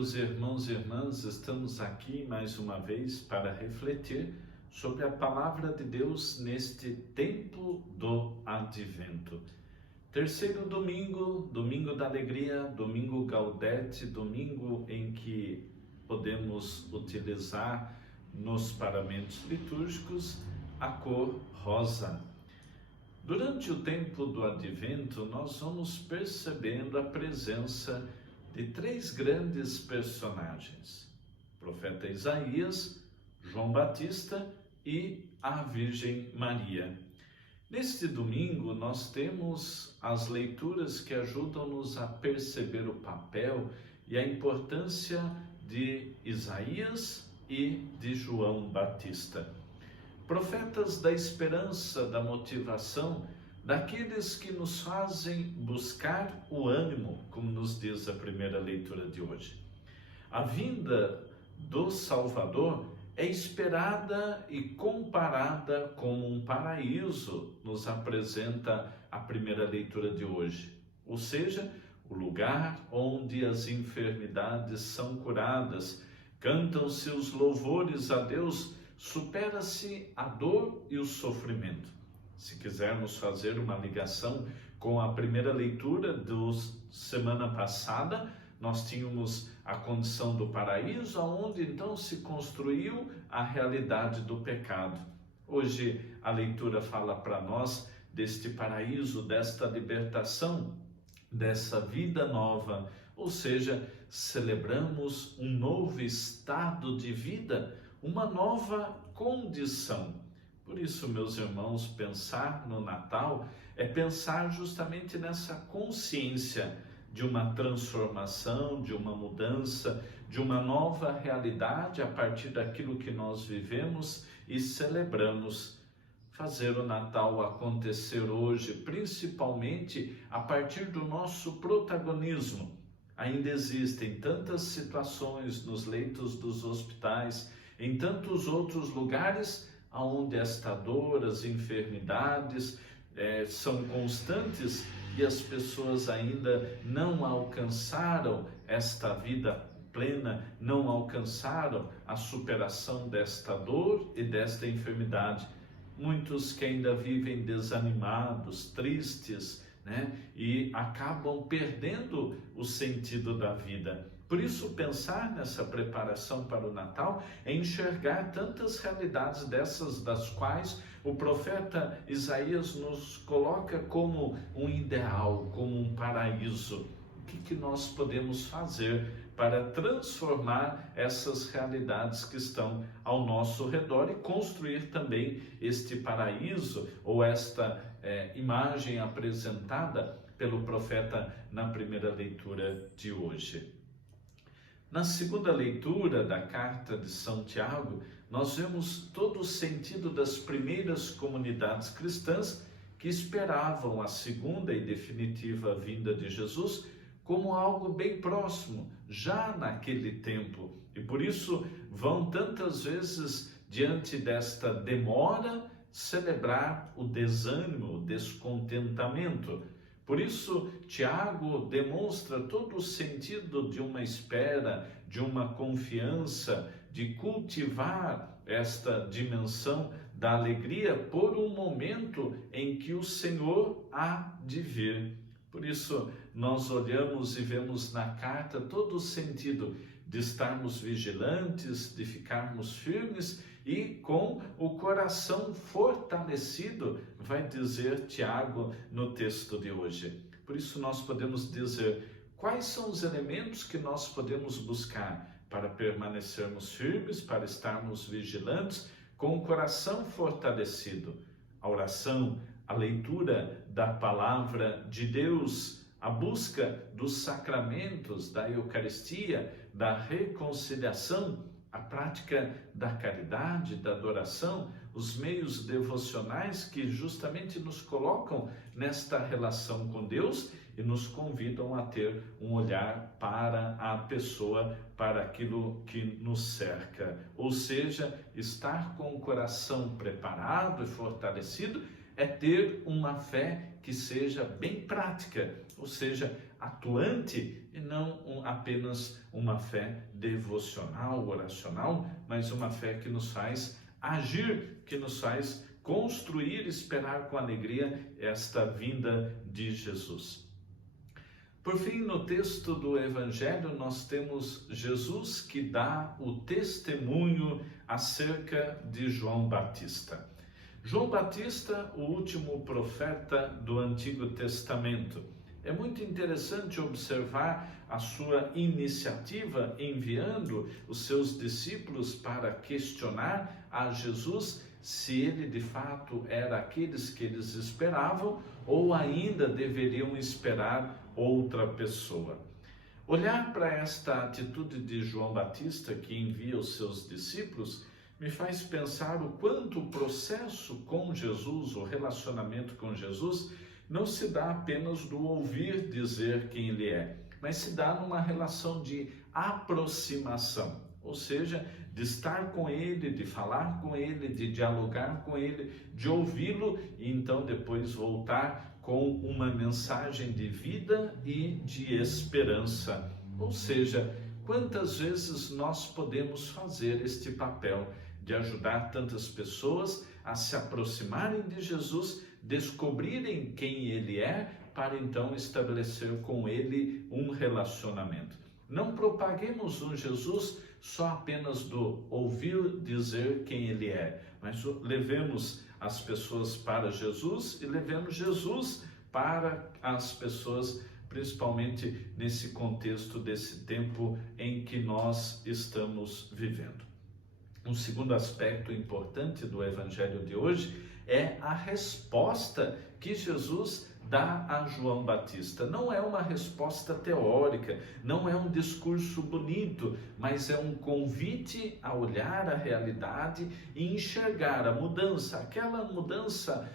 meus irmãos e irmãs, estamos aqui mais uma vez para refletir sobre a palavra de Deus neste tempo do Advento. Terceiro domingo, domingo da alegria, domingo Gaudete, domingo em que podemos utilizar nos paramentos litúrgicos a cor rosa. Durante o tempo do Advento, nós vamos percebendo a presença de três grandes personagens: o profeta Isaías, João Batista e a Virgem Maria. Neste domingo, nós temos as leituras que ajudam-nos a perceber o papel e a importância de Isaías e de João Batista. Profetas da esperança, da motivação, daqueles que nos fazem buscar o ânimo, como nos diz a primeira leitura de hoje. A vinda do Salvador é esperada e comparada com um paraíso, nos apresenta a primeira leitura de hoje. Ou seja, o lugar onde as enfermidades são curadas, cantam-se os louvores a Deus, supera-se a dor e o sofrimento. Se quisermos fazer uma ligação com a primeira leitura da semana passada, nós tínhamos a condição do paraíso, onde então se construiu a realidade do pecado. Hoje a leitura fala para nós deste paraíso, desta libertação, dessa vida nova, ou seja, celebramos um novo estado de vida, uma nova condição. Por isso, meus irmãos, pensar no Natal é pensar justamente nessa consciência de uma transformação, de uma mudança, de uma nova realidade a partir daquilo que nós vivemos e celebramos. Fazer o Natal acontecer hoje, principalmente a partir do nosso protagonismo. Ainda existem tantas situações nos leitos dos hospitais, em tantos outros lugares, onde esta dor, as enfermidades são constantes e as pessoas ainda não alcançaram esta vida plena, não alcançaram a superação desta dor e desta enfermidade. Muitos que ainda vivem desanimados, tristes, e acabam perdendo o sentido da vida. Por isso, pensar nessa preparação para o Natal é enxergar tantas realidades dessas das quais o profeta Isaías nos coloca como um ideal, como um paraíso. O que nós podemos fazer para transformar essas realidades que estão ao nosso redor e construir também este paraíso ou esta imagem apresentada pelo profeta na primeira leitura de hoje? Na segunda leitura da carta de São Tiago, nós vemos todo o sentido das primeiras comunidades cristãs que esperavam a segunda e definitiva vinda de Jesus como algo bem próximo, já naquele tempo. E por isso vão tantas vezes, diante desta demora, celebrar o desânimo, o descontentamento. Por isso, Tiago demonstra todo o sentido de uma espera, de uma confiança, de cultivar esta dimensão da alegria por um momento em que o Senhor há de vir. Por isso, nós olhamos e vemos na carta todo o sentido de estarmos vigilantes, de ficarmos firmes e com o coração fortalecido, vai dizer Tiago no texto de hoje. Por isso nós podemos dizer quais são os elementos que nós podemos buscar para permanecermos firmes, para estarmos vigilantes, com o coração fortalecido. A oração, a leitura da palavra de Deus, a busca dos sacramentos, da Eucaristia, da reconciliação, a prática da caridade, da adoração, os meios devocionais que justamente nos colocam nesta relação com Deus e nos convidam a ter um olhar para a pessoa, para aquilo que nos cerca. Ou seja, estar com o coração preparado e fortalecido é ter uma fé que seja bem prática, ou seja, atuante, e não apenas uma fé devocional, oracional, mas uma fé que nos faz agir, que nos faz construir, esperar com alegria esta vinda de Jesus. Por fim, no texto do Evangelho, nós temos Jesus que dá o testemunho acerca de João Batista. João Batista, o último profeta do Antigo Testamento. É muito interessante observar a sua iniciativa enviando os seus discípulos para questionar a Jesus se ele de fato era aqueles que eles esperavam ou ainda deveriam esperar outra pessoa. Olhar para esta atitude de João Batista, que envia os seus discípulos, me faz pensar o quanto o processo com Jesus, o relacionamento com Jesus, não se dá apenas do ouvir dizer quem ele é, mas se dá numa relação de aproximação, ou seja, de estar com ele, de falar com ele, de dialogar com ele, de ouvi-lo e então depois voltar com uma mensagem de vida e de esperança. Ou seja, quantas vezes nós podemos fazer este papel de ajudar tantas pessoas a se aproximarem de Jesus, descobrirem quem ele é, para então estabelecer com ele um relacionamento. Não propaguemos um Jesus só apenas do ouvir dizer quem ele é, mas levemos as pessoas para Jesus e levemos Jesus para as pessoas, principalmente nesse contexto desse tempo em que nós estamos vivendo. Um segundo aspecto importante do Evangelho de hoje é a resposta que Jesus dá a João Batista. Não é uma resposta teórica, não é um discurso bonito, mas é um convite a olhar a realidade e enxergar a mudança, aquela mudança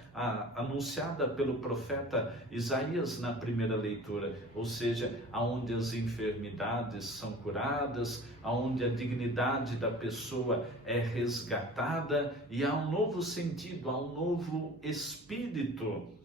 anunciada pelo profeta Isaías na primeira leitura, ou seja, aonde as enfermidades são curadas, aonde a dignidade da pessoa é resgatada e há um novo sentido, há um novo espírito.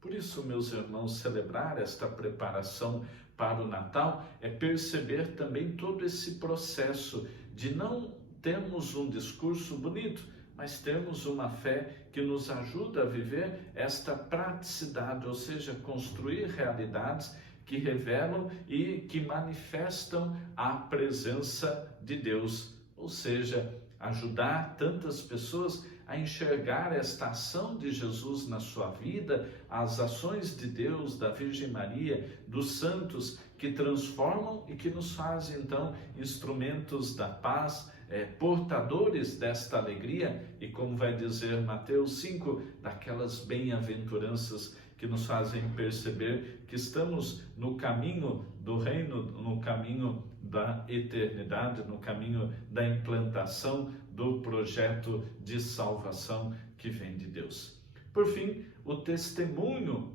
Por isso, meus irmãos, celebrar esta preparação para o Natal é perceber também todo esse processo de não termos um discurso bonito, mas termos uma fé que nos ajuda a viver esta praticidade, ou seja, construir realidades que revelam e que manifestam a presença de Deus, ou seja, ajudar tantas pessoas a enxergar esta ação de Jesus na sua vida, as ações de Deus, da Virgem Maria, dos santos que transformam e que nos fazem então instrumentos da paz, portadores desta alegria e, como vai dizer Mateus 5, daquelas bem-aventuranças que nos fazem perceber que estamos no caminho do reino, no caminho da eternidade, no caminho da implantação do projeto de salvação que vem de Deus. Por fim, o testemunho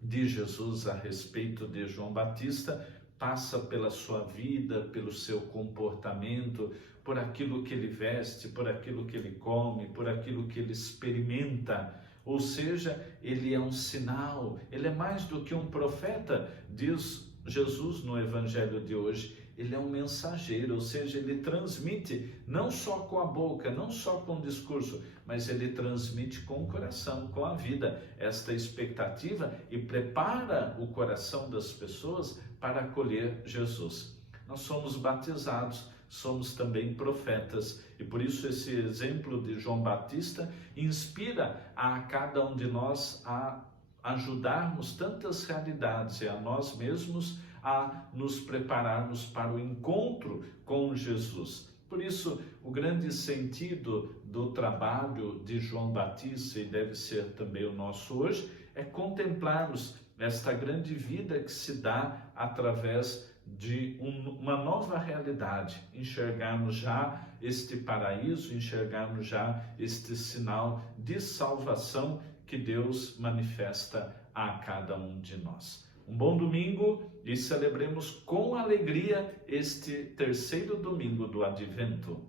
de Jesus a respeito de João Batista passa pela sua vida, pelo seu comportamento, por aquilo que ele veste, por aquilo que ele come, por aquilo que ele experimenta. Ou seja, ele é um sinal, ele é mais do que um profeta, diz Jesus no Evangelho de hoje. Ele é um mensageiro, ou seja, ele transmite não só com a boca, não só com o discurso, mas ele transmite com o coração, com a vida, esta expectativa e prepara o coração das pessoas para acolher Jesus. Nós somos batizados, somos também profetas e por isso esse exemplo de João Batista inspira a cada um de nós a ajudarmos tantas realidades e a nós mesmos a nos prepararmos para o encontro com Jesus. Por isso, o grande sentido do trabalho de João Batista, e deve ser também o nosso hoje, é contemplarmos esta grande vida que se dá através de uma nova realidade, enxergarmos já este paraíso, enxergarmos já este sinal de salvação que Deus manifesta a cada um de nós. Um bom domingo e celebremos com alegria este terceiro domingo do Advento.